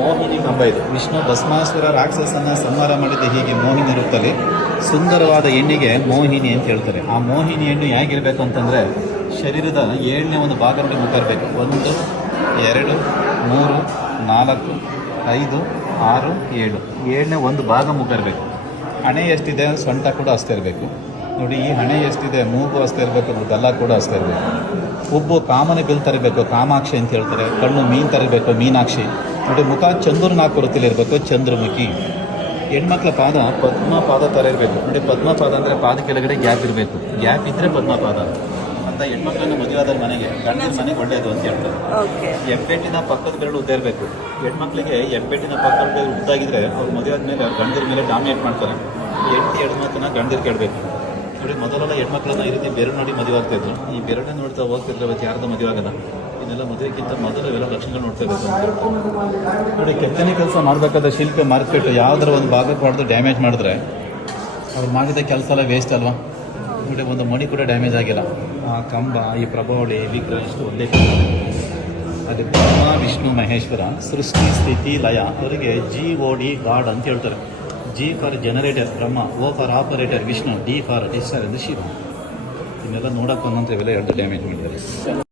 ಮೋಹಿನಿ ಕಂಬ ಇದು. ವಿಷ್ಣು ಭಸ್ಮಾಸುರ ರಾಕ್ಷಸನ ಸಂಹಾರ ಮಾಡಿದ ಹೀಗೆ ಮೋಹಿನಿ ರೂಪದಲ್ಲಿ ಸುಂದರವಾದ ಹೆಣ್ಣಿಗೆ ಮೋಹಿನಿ ಅಂತ ಹೇಳ್ತಾರೆ. ಆ ಮೋಹಿನಿ ಹೆಣ್ಣು ಹೇಗಿರಬೇಕು ಅಂತಂದರೆ ಶರೀರದ 7ನೇ ಒಂದು ಭಾಗ ನೋಡಿ ಮುಖ ಇರಬೇಕು. 1 2 3 4 5 6 7 7ನೇ ಒಂದು ಭಾಗ ಮುಖ ಇರಬೇಕು. ಹಣೆ ಎಷ್ಟಿದೆ ಸೊಂಟ ಕೂಡ ಅಷ್ಟೇ ಇರಬೇಕು ನೋಡಿ. ಈ ಹಣೆ ಎಷ್ಟಿದೆ ಮೂಗು ಅಷ್ಟೇ ಇರಬೇಕು, ಗಲ್ಲ ಕೂಡ ಅಷ್ಟೇ ಇರಬೇಕು. ಉಬ್ಬು ಕಾಮನ ಬಿಲ್ ತರಬೇಕು, ಕಾಮಾಕ್ಷಿ ಅಂತ ಹೇಳ್ತಾರೆ. ಕಣ್ಣು ಮೀನು ತರಬೇಕು, ಮೀನಾಕ್ಷಿ ನೋಡಿ. ಮುಖ ಚಂದ್ರನಾಕೃತಿಲಿ ಇರಬೇಕು, ಚಂದ್ರಮುಖಿ. ಹೆಣ್ಮಕ್ಳ ಪಾದ ಪದ್ಮಪಾದ ಥರ ಇರಬೇಕು ನೋಡಿ. ಪದ್ಮಪಾದ ಅಂದರೆ ಪಾದ ಕೆಳಗಡೆ ಗ್ಯಾಪ್ ಇರಬೇಕು, ಗ್ಯಾಪ್ ಇದ್ದರೆ ಪದ್ಮಪಾದ ಅಂತ. ಹೆಣ್ಮಕ್ಳನ್ನು ಮದುವೆಯಾದ ಮನೆಗೆ ಗಂಡನ ಮನೆಗೆ ಒಳ್ಳೆಯದು ಅಂತ ಹೇಳ್ತಾರೆ. ಹೆಬ್ಬೆಟ್ಟಿನ ಪಕ್ಕದ ಬೆರಳು ಉದ್ದ ಇರಬೇಕು. ಹೆಣ್ಮಕ್ಳಿಗೆ ಹೆಬ್ಬೆಟ್ಟಿನ ಪಕ್ಕದ ಬೆರಳು ಉದ್ದಾಗಿದ್ರೆ ಅವ್ರು ಮದುವೆ ಆದಮೇಲೆ ಅವ್ರ ಗಂಡರ ಮೇಲೆ ಡಾಮಿನೇಟ್ ಮಾಡ್ತಾರೆ. ಹೆಣ್ಮಕ್ಳನ್ನ ಗಂಡರು ಕೇಳಬೇಕು ನೋಡಿ. ಮೊದಲೆಲ್ಲ ಹೆಣ್ಮಕ್ಳನ್ನ ಈ ರೀತಿ ಬೆರಳು ನೋಡಿ ಮದುವೆ ಆಗ್ತಾಯಿದ್ರು. ಈ ಬೆರಳನ್ನ ನೋಡ್ತಾ ಹೋಗ್ತಿದ್ರೆ ಅವತ್ತು ಯಾರ್ದು ಮದುವೆ ಆಗಲ್ಲ. ಇದೆಲ್ಲ ಮದುವೆಗಿಂತ ಮೊದಲು ಇವೆಲ್ಲ ಲಕ್ಷಣಗಳು ನೋಡ್ತಾ ಇರಬೇಕು ನೋಡಿ. ಕೆತ್ತನೆ ಕೆಲಸ ಮಾಡಬೇಕಾದ ಶಿಲ್ಪಿ ಮಾರ್ಕೆಟು ಯಾವುದರ ಒಂದು ಭಾಗಕ್ಕೆ ಹೊಡೆದು ಡ್ಯಾಮೇಜ್ ಮಾಡಿದ್ರೆ ಅವ್ರು ಮಾಡಿದ ಕೆಲಸ ಎಲ್ಲ ವೇಸ್ಟ್ ಅಲ್ವಾ ನೋಡಿ. ಒಂದು ಮಣಿ ಕೂಡ ಡ್ಯಾಮೇಜ್ ಆಗಿಲ್ಲ. ಆ ಕಂಬ, ಈ ಪ್ರಭಾವಳಿ, ವಿಗ್ರಹ ಇಷ್ಟು ಒಂದೇ ಅದು ಬ್ರಹ್ಮ ವಿಷ್ಣು ಮಹೇಶ್ವರ ಸೃಷ್ಟಿ ಸ್ಥಿತಿ ಲಯ. ಅವರಿಗೆ GOD ಗಾಡ್ ಅಂತ ಹೇಳ್ತಾರೆ. G for generator Brahma, O for operator Vishnu, D for destroyer ಎಂದು ಶಿವ. ಇನ್ನೆಲ್ಲ ನೋಡಕ್ಕೆ ಬಂದಂತ ಇವೆಲ್ಲ ಎರಡು ಡ್ಯಾಮೇಜ್ ಮಾಡಿದ್ದಾರೆ.